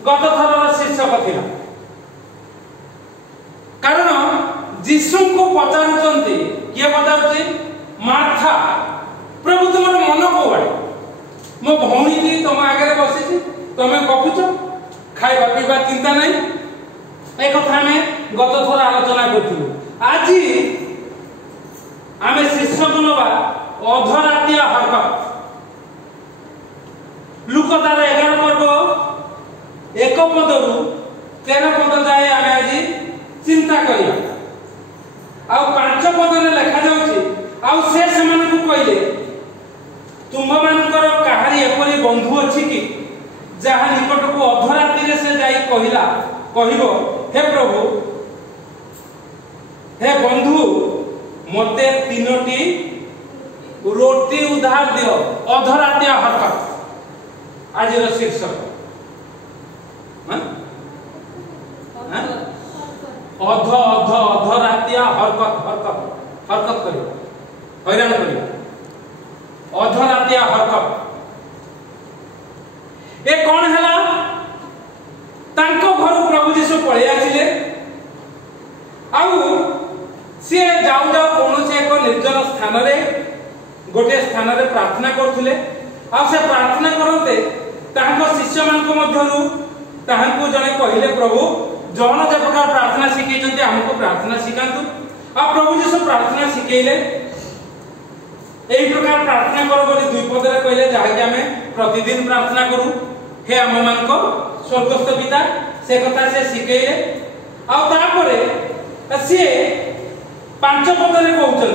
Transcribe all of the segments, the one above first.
गत थर शीर्षक थिला कारण जीशु को पचारुचंती किए पचारुची मार्था प्रभु तुमर मन को आड़े मो भौणी की तुम आगे बसी तुम गपुच खाଇବା ପିଇବା ଚିନ୍ତା नहीं ए कथा में गत थर आलोचना करथिलु आज आमे शीर्षक नवा अधरातिया हरकत लुकतार 11 पर्व 1 पदरु 13 पद जाए आमे आज चिंता करिया आ 5 पदरे लिखा जाउची आ से समान को कहले तुम मानकर कहारी एपरी बंधु अछि कि जहा निकट को अधराति रे से जाई कहिबो हे प्रभु हे बंधु मते 3टी रोटी उधार दियो अधरातिया हरकत आज शीर्षक अधरातिया हरकत करियो हैरान करियो अधरातिया हरकत ए कौन हैला तांको घर प्रभु जीशु पळे आसिले आउ से जाऊ जाऊ कौन से एक निर्जन स्थान रे गोटे स्थान रे प्रार्थना करथुले आ से प्रार्थना करते तांको शिष्य मान को मध्यरु तांको जने कहिले प्रभु जौन जे प्रकार प्रार्थना शिखैछन्ते हमको प्रार्थना शिखांतु आ प्रभु जीशु प्रार्थना शिखैले एई प्रकार प्रार्थना करो बोली 2 पदरे कहले जाहि हमें प्रतिदिन प्रार्थना करू हे हम मान को स्वर्गस्थ पिता से कथा से शिखैले आ तापरे से 5 पदरे कहउछन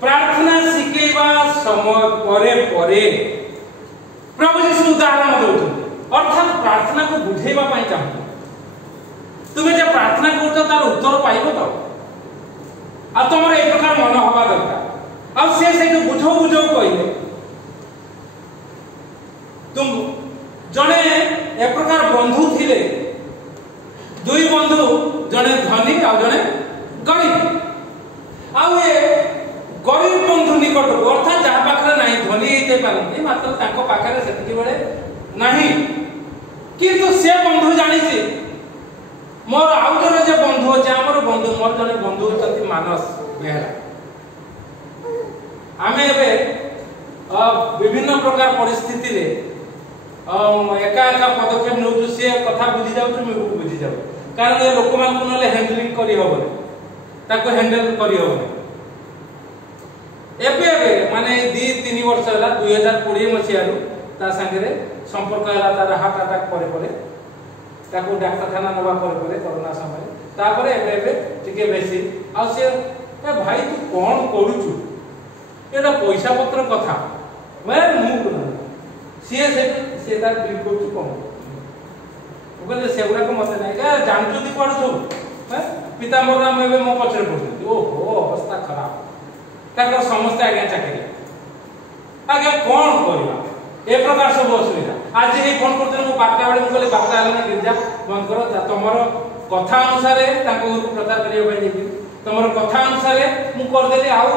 प्रार्थना शिखैबा समय परे परे प्रभु जीशु उदाहरण दउछन अर्थात प्रार्थना को बुझेबा पई चाहू तुमे जे प्रार्थना करतो तार उत्तर पाइबो तो आ तमरे एक प्रकार मन होबा दरकार आ से बुझो कहले तुम जने एक प्रकार बंधु थिले 2 बंधु जने धनी आ जने गरीब आ गरीब बंधु निकट अर्थात जहा पाखरे नाही धनी हेते पारंती मात्र ताको पाखरे सेति बेले नाही किंतु से बंधु जानि छी मोर आउ जने जे बंधु अछि हमर बंधु मोर जने बंधु छथि मानस बेहरा आमे एबे विभिन्न प्रकार परिस्थिति रे एका एका पदक्षेप नउछु से कथा बुझी जाउछु मैं बुझी जाउ कारण ए लोक मान को नले हैंडलिंग करी होबो ताको हैंडल करी होबो एबे माने 2-3 वर्ष होला 2020 मसियारु ता संगे रे संपर्क होला तार हार्ट अटैक परे ताको डाक्टरखाना नवा परे कोरोना समय तापरे एबे टिके बेसी आ से ए भाई तू कोन करूछु एटा पैसा पत्र कथा मैं मु से तार बिल करछु कम ओकले सेगुडा को मते नै का जानछु दी पड़ सब पिता मोर नाम एबे मो पछरे पड़छ ओहो अवस्था खराब ताकर समस्या आगे चाकरी आगे कोन करबा ए प्रकार सब असुविधा आज हे फोन करते मो बारटा बेले मु कहले बारटा आले ना गिरजा बंद करो तमरो कथा अनुसार ताको प्रचार करियो भाई जेबी तमरो कथा अनुसार मु कर देली आउ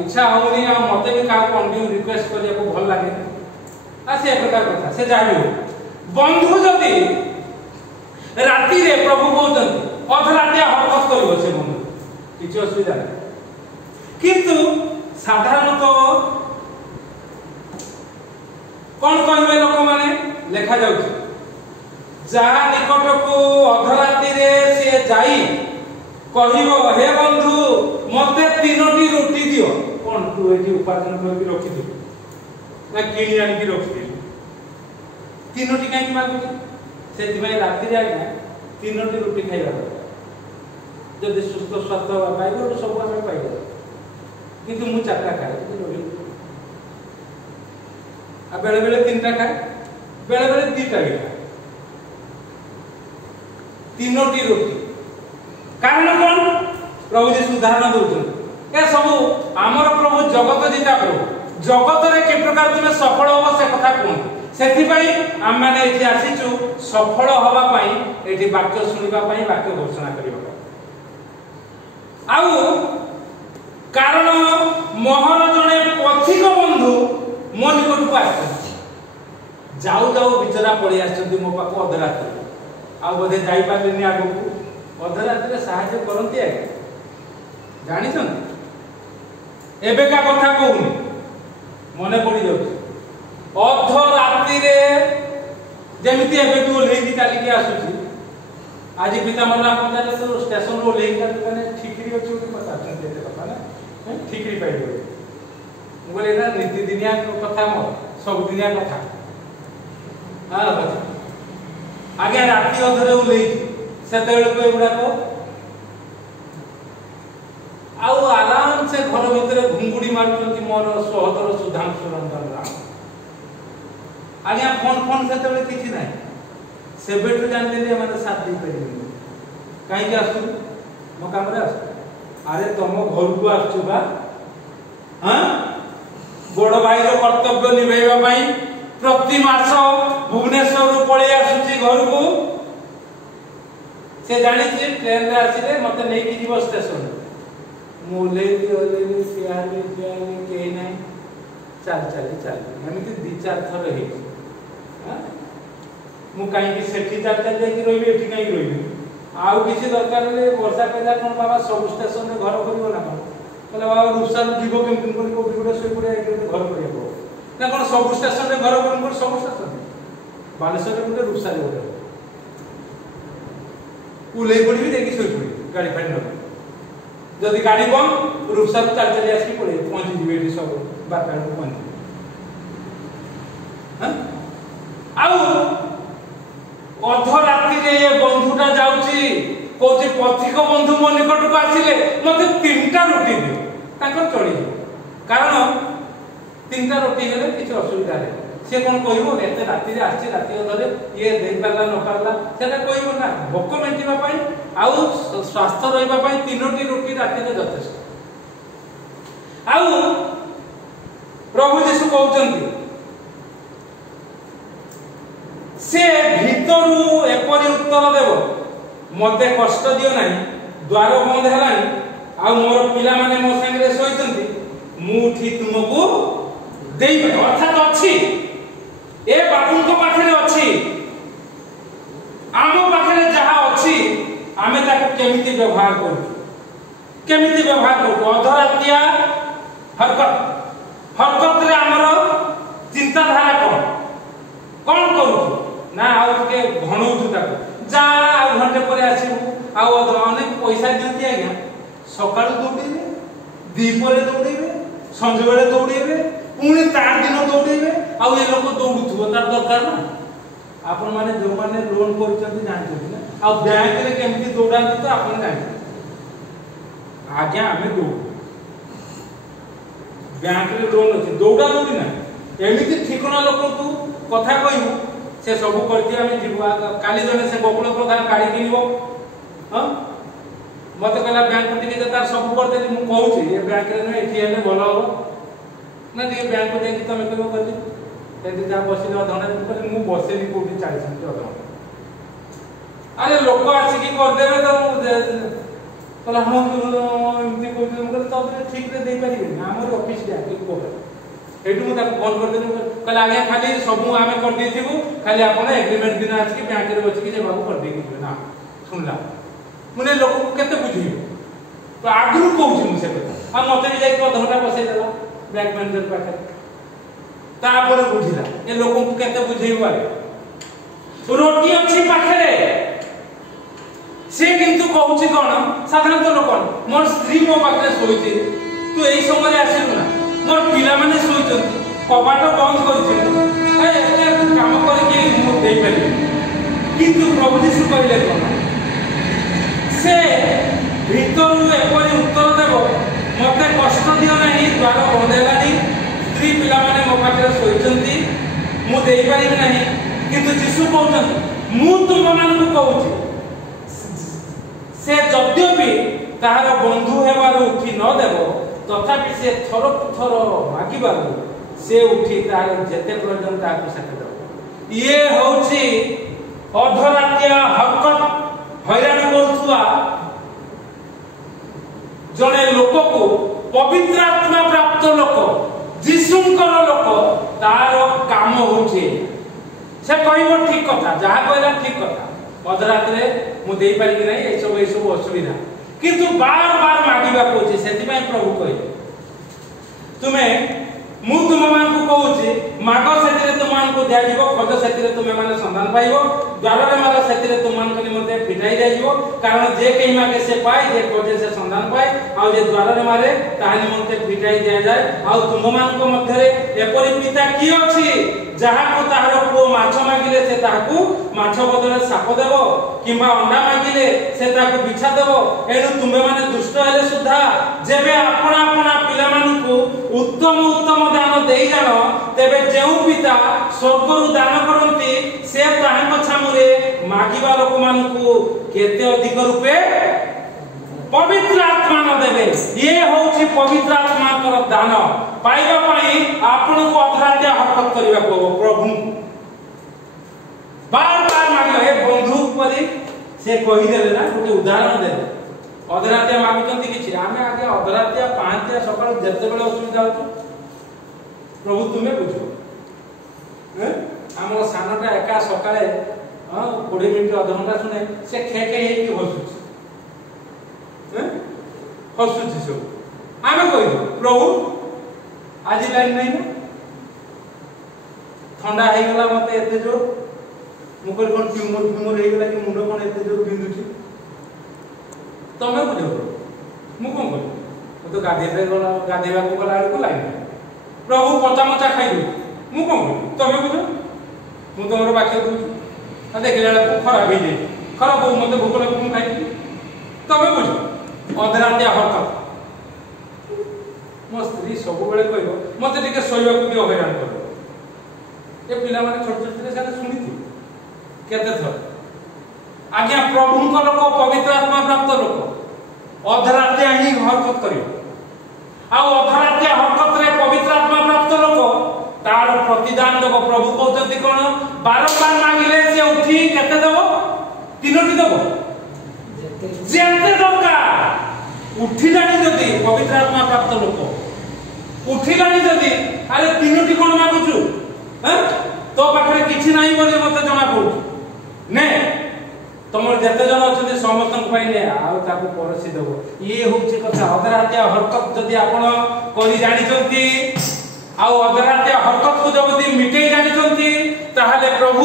इच्छा होनी आ मते भी का कंटिन्यू रिक्वेस्ट करिया को भल लागे आ से प्रकार कथा से जाबी बंधु जदी राती रे प्रभु कहउछन अधरातिया हरकत करिवो से बंधु किछ असुविधा नहीं किंतु साधारणतः कौन कहबे लोक माने लेखा जाउछ जहा निकट को अधराति रे से जाई कहिबो हे बंधु मते 3टी रोटी दियो कोन तू एठी उपार्जन करबी रखि दे ना किनी आनी की रखि दे 3टी काई मागु सेति भाई राती रे आइना 3टी रोटी खाइबा जदि सुस्थ स्वास्थ्य पाइबो तो सब हमें पाइबो किंतु मु 4टा खाए आ बेले बेले 3टा खाए बेले बेले 2टा खाए 3टी रोटी कारण कोन प्रभु जी उदाहरण दउछन ए सब हमर प्रभु जगत जीता प्रभु जगत रे के प्रकार तुमे सफल हो से कथा कोन सेति पई हम माने एठी आसीचु सफल होबा पई एठी वाक्य सुनिबा पई वाक्य घोषणा करिबा आउ कारण मोहर जने पथिक बंधु मो निकट को आछन जाऊ जाऊ बिचरा पड़े आछंती मो पाको अधरात्रि आ बोधे जाई पारलेनी आगो अधरात्रि सहायता करंती आ जानि छन एबे का कथा कहूनी मने पड़ी जाउ अधरात्रि रे जेमिति एबे तू लेकी चली के आसुची आज पिता मरला पता तो स्टेशन रो लेकी माने ठिकरी अछि कि पता चलते कथा ना ठिकरी पाइ गयो बोले ना नीति दिनिया कथा म सब दिनिया कथा हां आगे राती अधरे उले सेते बेले को एबुडा को आउ आराम से घर भीतर घुंगुडी मारुचंती मोर सोहदर सुधांशु रंजन राम आगे फोन सेते बेले किछि नाही से बेटु जान देले माने साथ दी परिबे काई के आसु मो काम रे आसु अरे तुम घर को आसु बा हां बड़ भाई रो कर्तव्य निभाइबा पई प्रति मास भुवनेश्वर रो पळे आसुची घर को से जानि छी ट्रेन रे आसीले मते नै कि जीव स्टेशन मोले ओले सियाले के नै चल एमिति दी चार थर हे हां मु काई कि सेठी चार जाई कि रोइबे एठी काई रोइबे आउ किछि दरकार ले वर्षा पेला कोन बाबा सब स्टेशन रे घर करिवो ना कहले बाबा रुसार जीवो केमति कोन को बिगुडा सोई पड़े घर करिवो ना कोन सब स्टेशन रे घर कोन सब स्टेशन बालेश्वर रे गुटे रुसार रे उले पड़ी देखि सोई पड़ी गाड़ी फाइन न जदि गाड़ी बम रुसार चाल चली आसी पड़े पहुंच जीवे एठी सब बाटा को पहुंच हां आउ अधरात्रि रे ये बंधुटा जाउची कोची पथिक बंधु मो निकट को आसिले मते तीनटा रोटी दियो ताकर चली कारण तीनटा रोटी हेले किछ असुविधा रे से कोन कहिबो एते राति रे आछि राति अधरे ये देई पारला न पारला सेटा कहिबो ना भोक मेंटिबा पई आउ स्वास्थ्य रहइबा पई तीनोटी रोटी राति रे यथेष्ट आउ प्रभु यीशु कहउचंती से भीतरु एपरि उत्तर देव मते कष्ट दियो नाही द्वार बंद हेलानी आ मोर पिला माने मो संगे सोइतंती मु ठी तुमको देई अर्थात अछि ए बाबू को पाखरे अछि आमो पाखरे जहा अछि आमे ताको केमिति व्यवहार करू अधरातिया हरकत रे हमरो चिंता धारा कोन करू ना आउ के घणौ तू ताको जा आ घंटे परे आसीबू आ अनेक पैसा दियती आज्ञा सकाळ दौड़ेबे दीपरे दौड़ेबे संज बेले दौड़ेबे पुणी तार दिन दौड़ेबे आ ए लोक दौड़ुथुबो तार दरकार ना आपण माने जो माने लोन करचंती जानचंती ना आ बैंक रे केमती दौड़ांती तो आपण जानि आज्ञा हमें दौड़ बैंक रे लोन अछि दौड़ा दौड़ी ना एमिति ठिकना लोक तू कथा कहू से सब करती हमें जीवा काली जने से गोकुल प्रधान गाड़ी किनिबो हां मते कहला बैंक टिके तार सब कर देली मु कहूची ए बैंक रे नै एठी हेले भलो हो ना टिके बैंक को देखि तमे कहबो करली तेदी जा बसिले अधने कहली मु बसेली कोठी 40 मिनिट अधने अरे लोक आसी की कर देबे तो कहला हां इमती कोठी कहले तो ठीक रे देई परिबे हमर ऑफिस जाके को एटू मु ताको फोन कर देनु कहला आगे खाली सब आमे कर देथिबु खाली आपण एग्रीमेंट दिन आज की बैंक रे बच की जे बाबू कर देकी ना सुनला मुने लोक को केते बुझियो तो आगु कहू मु से कथा आ मते भी जाई को धोटा बसै देला बैंक मैनेजर पाखे ता पर बुझिला ए लोक को केते बुझेइबा रोटी अछि पाखरे से किंतु कहूची कोन साधारण लोक मोर स्त्री मो पाखरे सोइती तू एई समय आसिलु ना मोर पिला माने सोइचंती कबाट बंद करछि ए काम करि के मु देई पारि किंतु प्रभु यीशु कहले कोन से भीतरु एपरि उत्तर देबो मते कष्ट दियो नाही द्वार बंद हेलानी स्त्री पिला माने मो पाखरे सोइचंती मु देई पारि नाही किंतु यीशु कहउछन मु तुम मान को कहउछि से जद्यपि ताहार बंधु हेबार उठी न देबो तथापि से थर थर मागिबार से उठी तार जेते प्रयोजन ताको सके दो ये होछि अधरातिया हरकत हैरान करथुआ जने लोक को पवित्र आत्मा प्राप्त लोक जीशुंकर लोक तार काम होछि से कहबो ठीक कथा जहा कहला ठीक कथा अधरात्रे मु देई पारि कि नहीं ए सब असुविधा किंतु बार बार मागिबा कोछि सेति पय प्रभु कहि तुमे मु तुम मान को कहूची माग सेतिरे तुम मान को दिया जीवो खोज सेतिरे तुमे माने संधान पाइबो द्वार रे मार सेतिरे तुम मान को निमते फिटाई दे जीवो कारण जे केहि मागे से पाए जे खोजे से संधान पाए आ जे द्वार रे मारे ता निमते फिटाई दिया जाए आ तुम मान को मध्य रे एपरि पिता की अछि जहा को तारो को माछ मागिले से ताकू माछ बदले साप देबो किबा अंडा मागिले से ताकू बिछा देबो एनु तुमे माने दुष्ट हेले सुद्धा जेबे अपना अपना पिला मान को उत्तम उत्तम दान देई जानो तेबे जेउ पिता स्वर्गरु दान करंती से ताहां छामुरे मागिबा लोक मान को केते अधिक रूपे पवित्र आत्मा न देबे ये होछि पवित्र आत्मा कर दान पाइबा पई आपन को अधरात्या हरकत करिबा को प्रभु बार बार मांगे हे बंधु परि से कहि देले ना गोटे उदाहरण देले अधरात्या मागुचंती किछि आमे आगे अधरात्या पांचया सकाळ जते बेले असुविधा होतो प्रभु तुमे बुझो हमर सानटा एका सकाळे 20 मिनिट आधा घंटा सुने से खे खे हेकी हसुछि हसुछि सब आमे कहि प्रभु आज लाइन नहीं ना ठंडा हे गला मते एते जोर मुकर कोन ट्यूमर हे गला कि मुंडो कोन एते जोर बिंदुछि तमे बुझो मु कोन कर तो गाधेबा को गला को लाइन प्रभु पचा मचा खाइ दु मु कोन कर तमे बुझो मु तमरो बाक्य दु आ देखला खराब हे जे खराब हो मते भूख लाग मु खाइ तमे बुझो अधरात्या हरकत मो स्त्री सब बेले कहबो मते टिके सोइबा को भी अवहेलना करबो ए पिला माने छोट छोट रे सारे सुनिथि केते थर आज्ञा प्रभु को लोक पवित्र आत्मा प्राप्त लोक अधरात्या ही हरकत करियो आ अधरात्या हरकत रे पवित्र आत्मा प्राप्त लोक तार प्रतिदान देबो प्रभु कहते कोन बारंबार मांगिले से उठी केते देबो तीनोटी देबो जेते दरकार उठी जानी जदी पवित्र आत्मा प्राप्त लोक उठी जानी जदी अरे तीनोटी कोन मागुछु हैं तो पाखरे किछि नाही बोले मते जणा पडु ने तमर जते जण अछथि समस्तन पई ने आ ताकू परसी देबो ये होछि कथा अधरात्या हरकत जदी आपण करि जानि चंती आ अधरात्या हरकत को जदी मिटै जानि चंती ताहाले प्रभु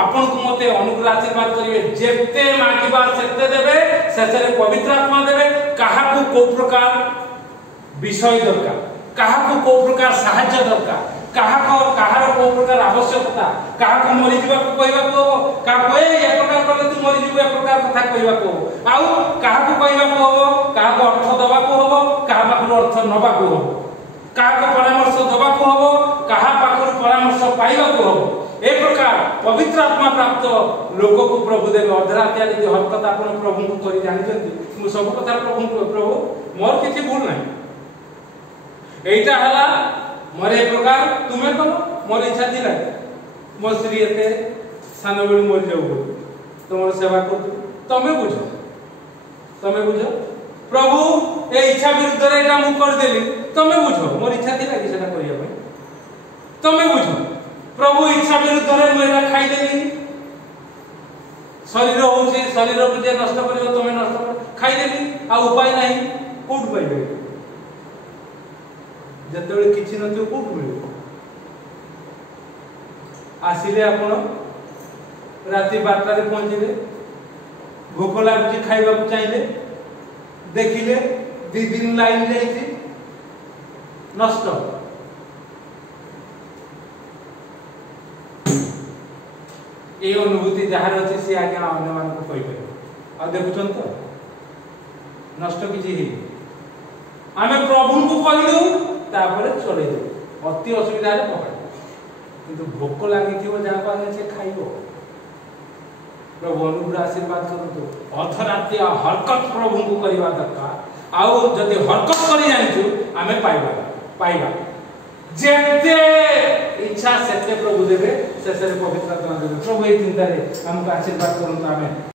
आपन को मते अनुग्रह आशीर्वाद करिवे जेते मागिबा सेते देबे सेसरे पवित्र आत्मा देबे काहा को को प्रकार विषय दरकार काहा को को प्रकार सहायता दरकार काहार को प्रकार आवश्यकता काहा को मरि जीवा को कहबा को का कोए ए प्रकार करले तू मरि जीवा प्रकार कथा कहबा को आउ काहा को कहबा को काहा को अर्थ दबा को होबो काहा पाखु अर्थ नबा को होबो काहा को परामर्श दबा को होबो काहा पाखु परामर्श पाइबा को होबो ए प्रकार पवित्र आत्मा प्राप्त लोक को प्रभु देव अधरात्या यदि हरकत आपण प्रभु को करि जानि जंती मु सब कथा प्रभु को प्रभु मोर किछि भूल नाही एटा हला मोरे प्रकार तुमे करो मोर इच्छा थिला मो श्री एते सानो बेल मोर जाऊ तमर सेवा कर तमे बुझो प्रभु ए इच्छा विरुद्ध रे एटा मु कर देली तमे बुझो मोर इच्छा थिला कि सेटा करिया भाई तमे बुझो प्रभु इच्छा विरुद्ध रे मेरा खाइ देली शरीर होछि शरीर को जे नष्ट करियो तमे नष्ट कर खाइ देली आ उपाय नाही कोड पाइबे जतबेले किछि नथियो कोड मिलियो आसिले आपण राति 12 रे पहुंचिले भूख लागुची खाइबा को चाहिले देखिले 2 दिन लाइन जाईछि नष्ट ए अनुभूति जहार अछि से आज्ञा अन्य मान को कहि परबो आ देखुछन तो नष्ट किछि हे आमे प्रभु को कहि दउ तापरे चले दउ अति असुविधा रे पकड़ किंतु भोक लागि थिबो जा को आने से खाइबो प्रभु अनुग्रह आशीर्वाद करतो अधरात्या हरकत प्रभु को करबा दरकार आउ जदि हरकत करि जानिछु आमे पाइबा जेते इच्छा सेते प्रभु देबे सेसरे पवित्र आत्मा देबे प्रभु ए चिंता रे हमको आशीर्वाद करन आमे।